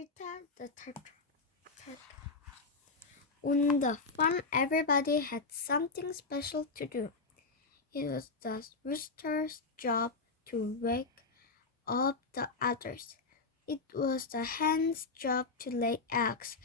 Rita the turtle. On the farm, everybody had something special to do. It was the rooster's job to wake up the others. It was the hen's job to lay eggs.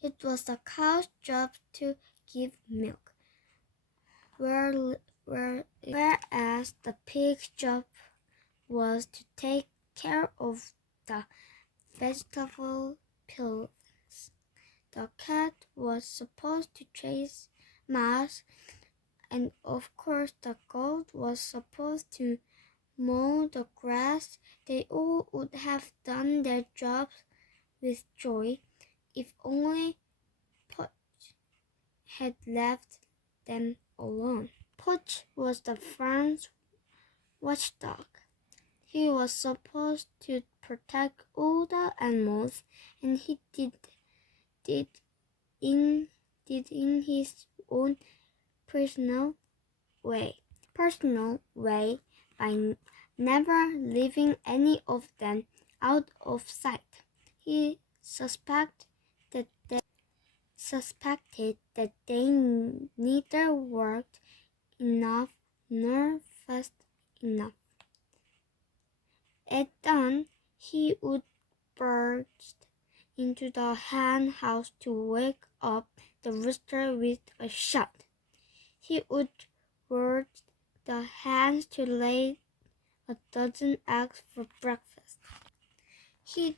It was the cow's job to give milk. Whereas the pig's job was to take care of the vegetable peels. The cat was supposed to chase mice, and of course the goat was supposed to mow the grass. They all would have done their jobs with joy if only Poch had left them alone. Poch was the farm's watchdog. He was supposed to protect all the animals, and he did in his own personal way by never leaving any of them out of sight. He suspected that they neither worked enough nor fast enough. At dawn, he would burst into the hen house to wake up the rooster with a shout. He would urge the hens to lay a dozen eggs for breakfast. He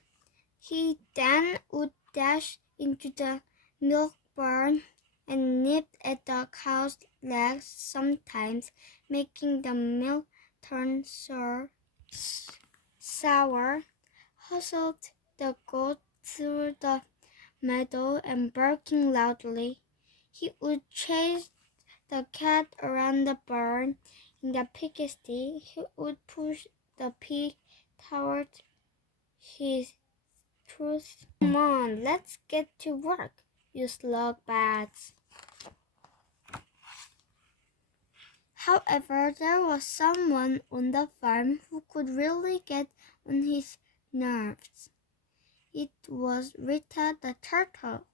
then would dash into the milk barn and nip at the cow's legs, sometimes making the milk turn sour, hustled the goat through the meadow and barking loudly. He would chase the cat around the barn. In the pigsty, he would push the pig toward his trough. Come on, let's get to work, you slug bats. However, there was someone on the farm who could really get on his nerves. It was Rita the turtle.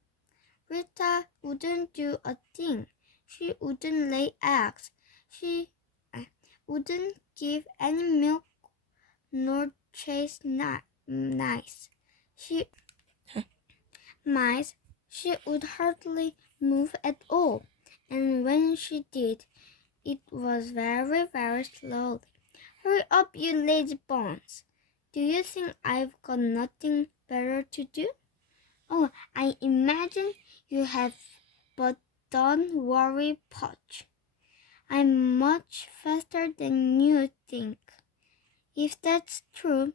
Rita wouldn't do a thing. She wouldn't lay eggs. She wouldn't give any milk nor chase mice. She would hardly move at all, and when she did, it was very, very slowly. Hurry up, you lazy bones. Do you think I've got nothing better to do? Oh, I imagine you have, but don't worry, Poch. I'm much faster than you think. If that's true,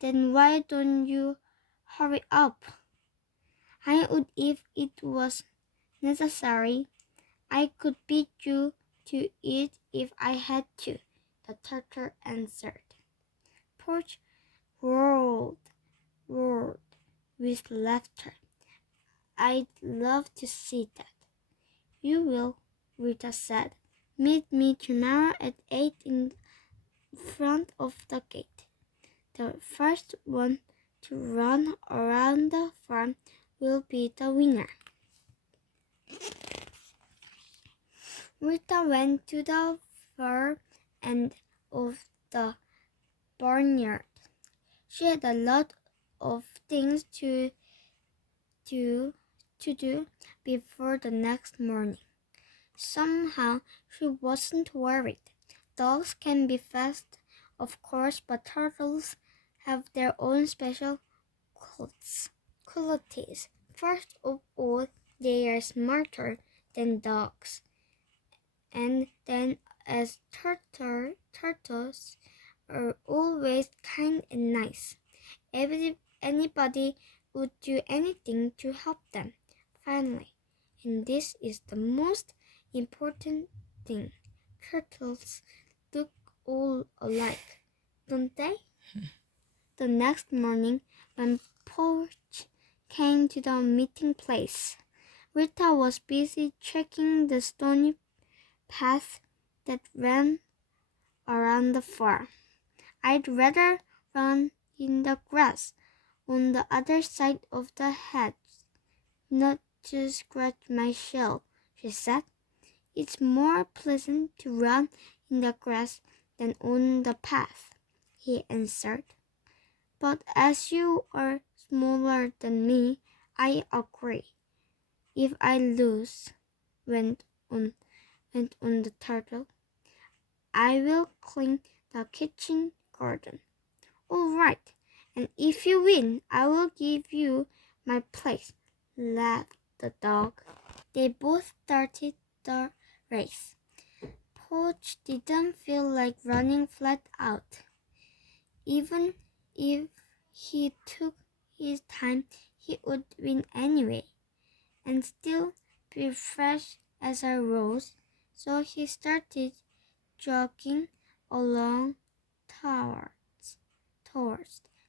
then why don't you hurry up? I would if it was necessary. I could beat you to it if I had to, the turtle answered. Poch roared with laughter. I'd love to see that. You will, Rita said. Meet me tomorrow at 8 in front of the gate. The first one to run around the farm will be the winner. Rita went to the far end of the barnyard. She had a lot of things to do before the next morning. Somehow she wasn't worried. Dogs can be fast, of course, but turtles have their own special qualities. First of all, they are smarter than dogs. And then, as turtles are always kind and nice. Anybody would do anything to help them. Finally, and this is the most important thing, turtles look all alike, don't they? The next morning, when Poch came to the meeting place, Rita was busy checking the stony path that ran around the farm. I'd rather run in the grass, on the other side of the hedge, not to scratch my shell," she said. "It's more pleasant to run in the grass than on the path," he answered. "But as you are smaller than me, I agree. If I lose," went on the turtle, "I will clean the kitchen garden." "All right, and if you win, I will give you my place," laughed the dog. They both started the race. Poach didn't feel like running flat out. Even if he took his time, he would win anyway, and still be fresh as a rose. So he started jogging along towards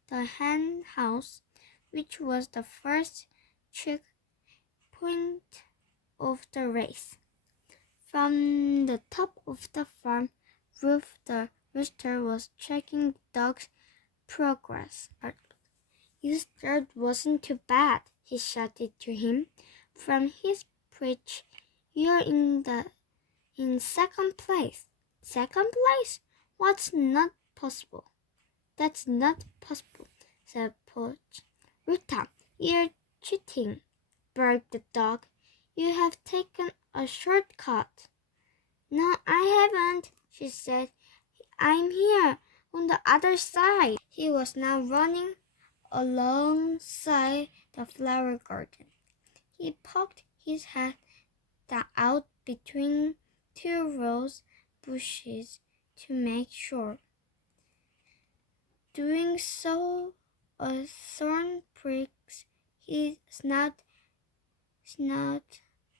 the hen house, which was the first checkpoint of the race. From the top of the farm roof, the rooster was checking the dog's progress. "Your start wasn't too bad," he shouted to him from his perch. "You're in second place." "Second place? What's not possible?" "That's not possible," said Poach. "Rita, you're cheating," barked the dog. "You have taken a shortcut." "No, I haven't," she said. "I'm here on the other side." He was now running alongside the flower garden. He poked his head out between two rows of bushes to make sure. Doing so, a thorn pricks his snout,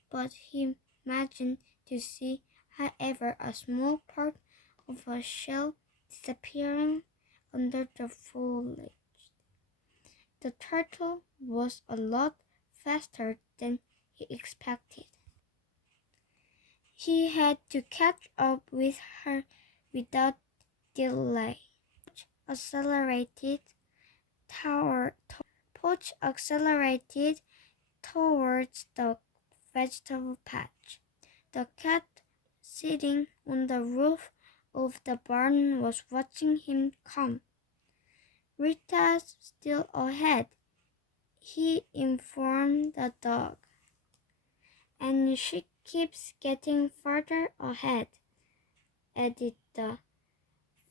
but he managed to see, however, a small part of a shell disappearing under the foliage. The turtle was a lot faster than he expected. He had to catch up with her without delay. Poach accelerated towards the vegetable patch. The cat sitting on the roof of the barn was watching him come. "Rita's still ahead," he informed the dog. "And she keeps getting further ahead," added the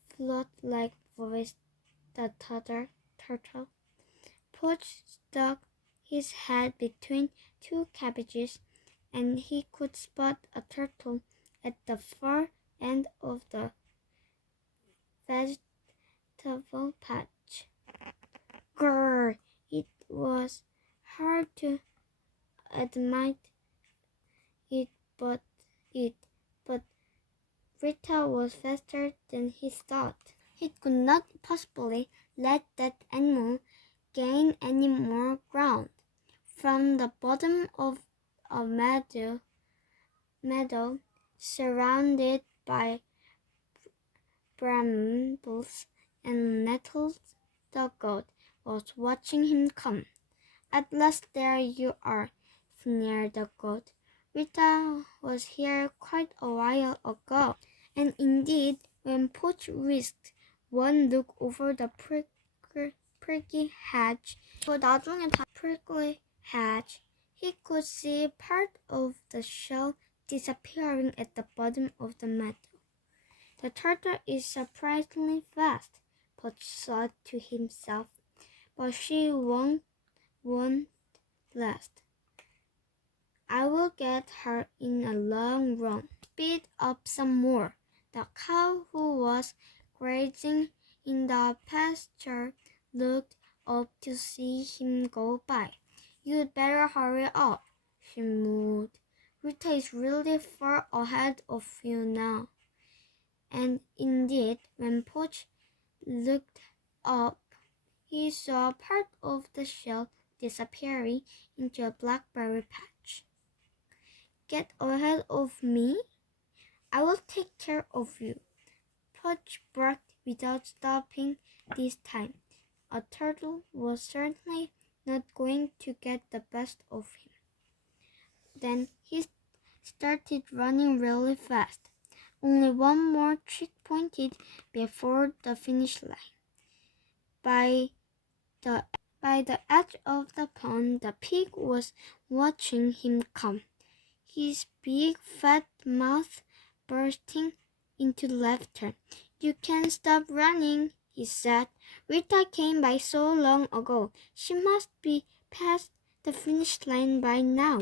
flute-like voice the turtle. Poach stuck his head between two cabbages, and he could spot a turtle at the far end of the vegetable patch. Grrr! It was hard to admit it, but Rita was faster than he thought. He could not possibly let that animal gain any more ground. From the bottom of a meadow surrounded by brambles and nettles, the goat was watching him come. "At last there you are," sneered the goat. "Rita was here quite a while ago." And indeed, when Poach risked one look over the prickly hedge, he could see part of the shell disappearing at the bottom of the meadow. "The turtle is surprisingly fast," Poach thought to himself, "but she won't last. I will get her in a long run." Speed up some more. The cow who was grazing in the pasture looked up to see him go by. "You'd better hurry up," she mooed. "Rita is really far ahead of you now." And indeed, when Poach looked up, he saw part of the shell disappearing into a blackberry patch. "Get ahead of me? I will take care of you," Poach barked without stopping this time. a turtle was certainly not going to get the best of him. Then he started running really fast. Only one more checkpoint before the finish line. By the edge of the pond, the pig was watching him come, his big fat mouth bursting into laughter. "You can't stop running," he said. "Rita came by so long ago. She must be past the finish line by now."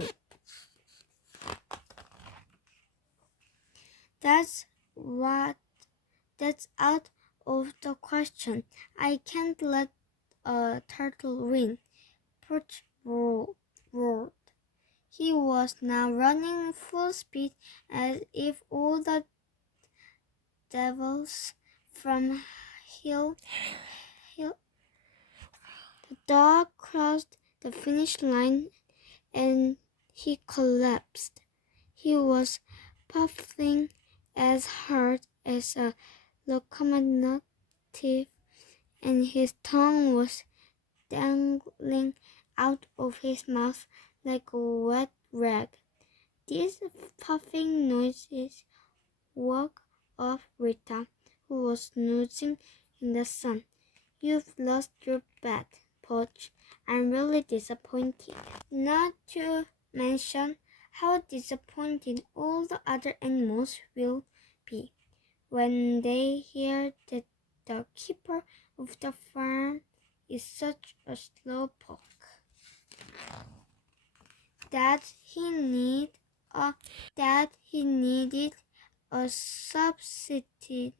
That's out of the question. I can't let a turtle win," Perch roared. He was now running full speed as if all the devils from hell. The dog crossed the finish line and he collapsed. He was puffing as hard as a locomotive, and his tongue was dangling out of his mouth like a wet rag. These puffing noises woke up Rita, who was snoozing in the sun. "You've lost your bet, Poch. I'm really disappointed." Not to mention how disappointed all the other animals will be when they hear that the keeper of the farm is such a slowpoke. That he needed a substitute